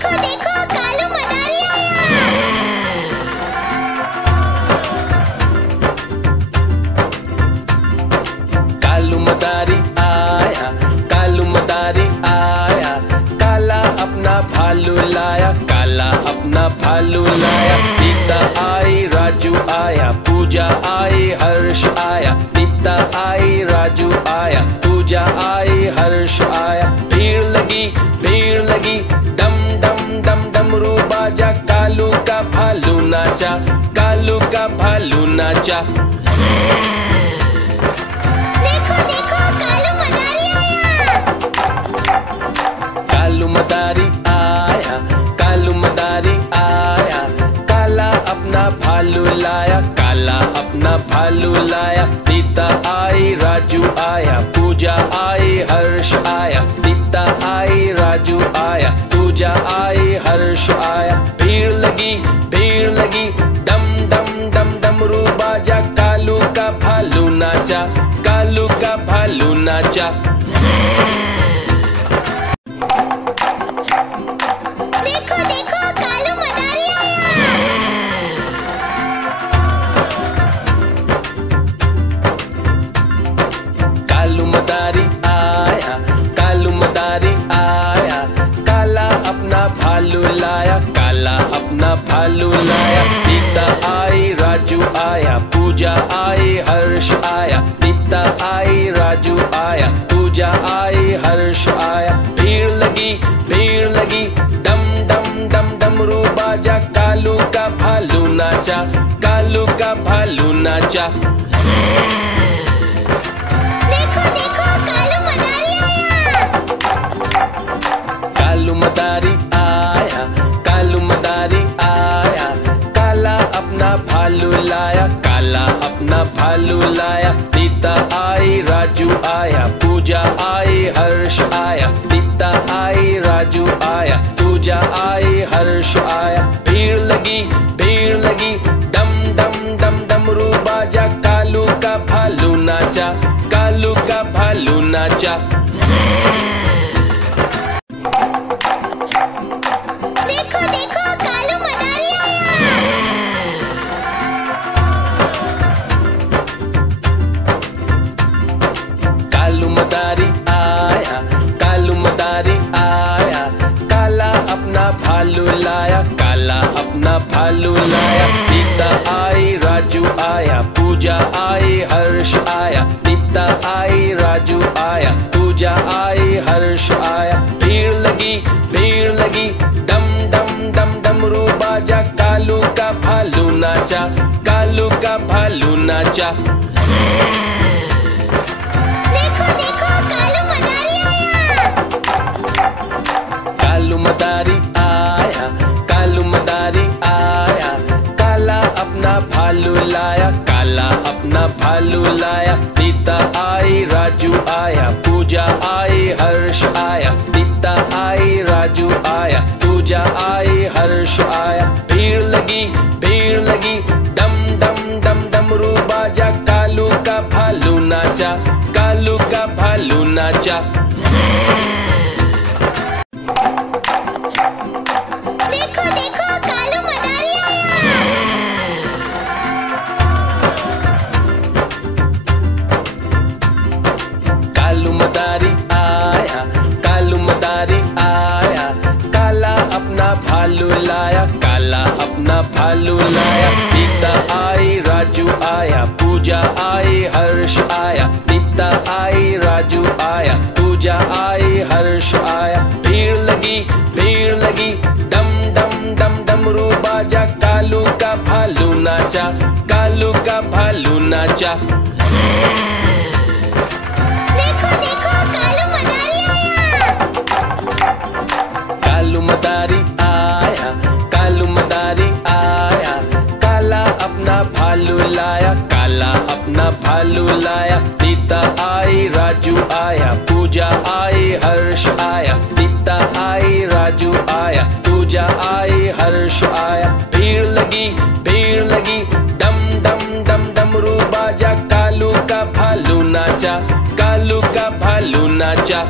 देखो देखो कालू मदारी आया। कालू मदारी आया, कालू मदारी आया, काला अपना भालू लाया, काला अपना भालू लाया। सीता आई, राजू आया, पूजा आई, हर्ष आया। सीता आई, राजू आया, पूजा आई, हर्ष आया। भीड़ लगी, डम डम डम डमरू बाजा, कालू का भालू नाचा, कालू का भालू नाचा। देखो देखो कालू मदारी आया। कालू मदारी आया, कालू मदारी आया, काला अपना भालू लाया, काला अपना भालू लाया। सीता आई, राजू आया, पूजा आई, हर्ष आया। सीता आई, राजू आया, पूजा आई, हर्ष आया। भीड़ लगी, डम डम डम डमरू बाजा, कालू का भालू नाचा, कालू का भालू नाचा। देखो देखो कालू मदारी आया। कालू मदारी आया, कालू मदारी आया, काला अपना भालू लाया, काला अपना भालू लाया। सीता आई, राजू आया, पूजा आई, हर्ष आया। सीता आई, राजू आया, पूजा आई, हर्ष आया। भीड़ लगी, डम डम डम डमरू बाजा, कालू का भालू नाचा, कालू का भालू नाचा। देखो देखो कालू मदारी आया। कालू मदारी आया, कालू मदारी आया, काला अपना भालू लाया, काला अपना भालू लाया। सीता आई, राजू आया, पूजा आई, हर्ष आया। सीता आई, राजू आया, पूजा आई, हर्ष आया। भीड़ लगी, डम डम डम डमरू बाजा, कालू का भालू नाचा, कालू का भालू नाचा। देखो देखो कालू मदारी आया। कालू मदारी आया, कालू मदारी आया, काला अपना भालू लाया, काला अपना भालू लाया। सीता आई, राजू आया, पूजा आई, हर्ष आया। सीता आई, राजू आया, पूजा आई, हर्ष आया। भीड़ लगी, डम डम डम डमरू बाजा, कालू का भालू नाचा, कालू का भालू नाचा। देखो देखो कालू मदारी आया। कालू मदारी आया, कालू मदारी आया, काला अपना भालू लाया, काला अपना भालू लाया। सीता आई, राजू आया, पूजा आई, हर्ष आया। सीता आई, राजू आया, पूजा आई, हर्ष आया। भीड़ लगी, डम डम डम डमरू बाजा, कालू का भालू नाचा, कालू का भालू नाचा। देखो देखो कालू मदारी आया। कालू मदारी आया, कालू मदारी आया, काला अपना भालू लाया, काला अपना भालू लाया। सीता आई, राजू आया, पूजा आई, हर्ष आया। सीता आई, राजू आया, पूजा आई, हर्ष आया। भीड़ लगी, डम डम डम डमरू बाजा, कालू का भालू नाचा, कालू का भालू नाचा। देखो देखो कालू मदारी आया। कालू मदारी आया, कालू मदारी आया, काला अपना भालू लाया, काला अपना भालू लाया। सीता आई, राजू आया, पूजा आई, हर्ष आया। सीता आई, राजू आया, पूजा आई, हर्ष आया। भीड़ लगी, डम डम डम डमरू बाजा, कालू का भालू नाचा, कालू का भालू नाचा।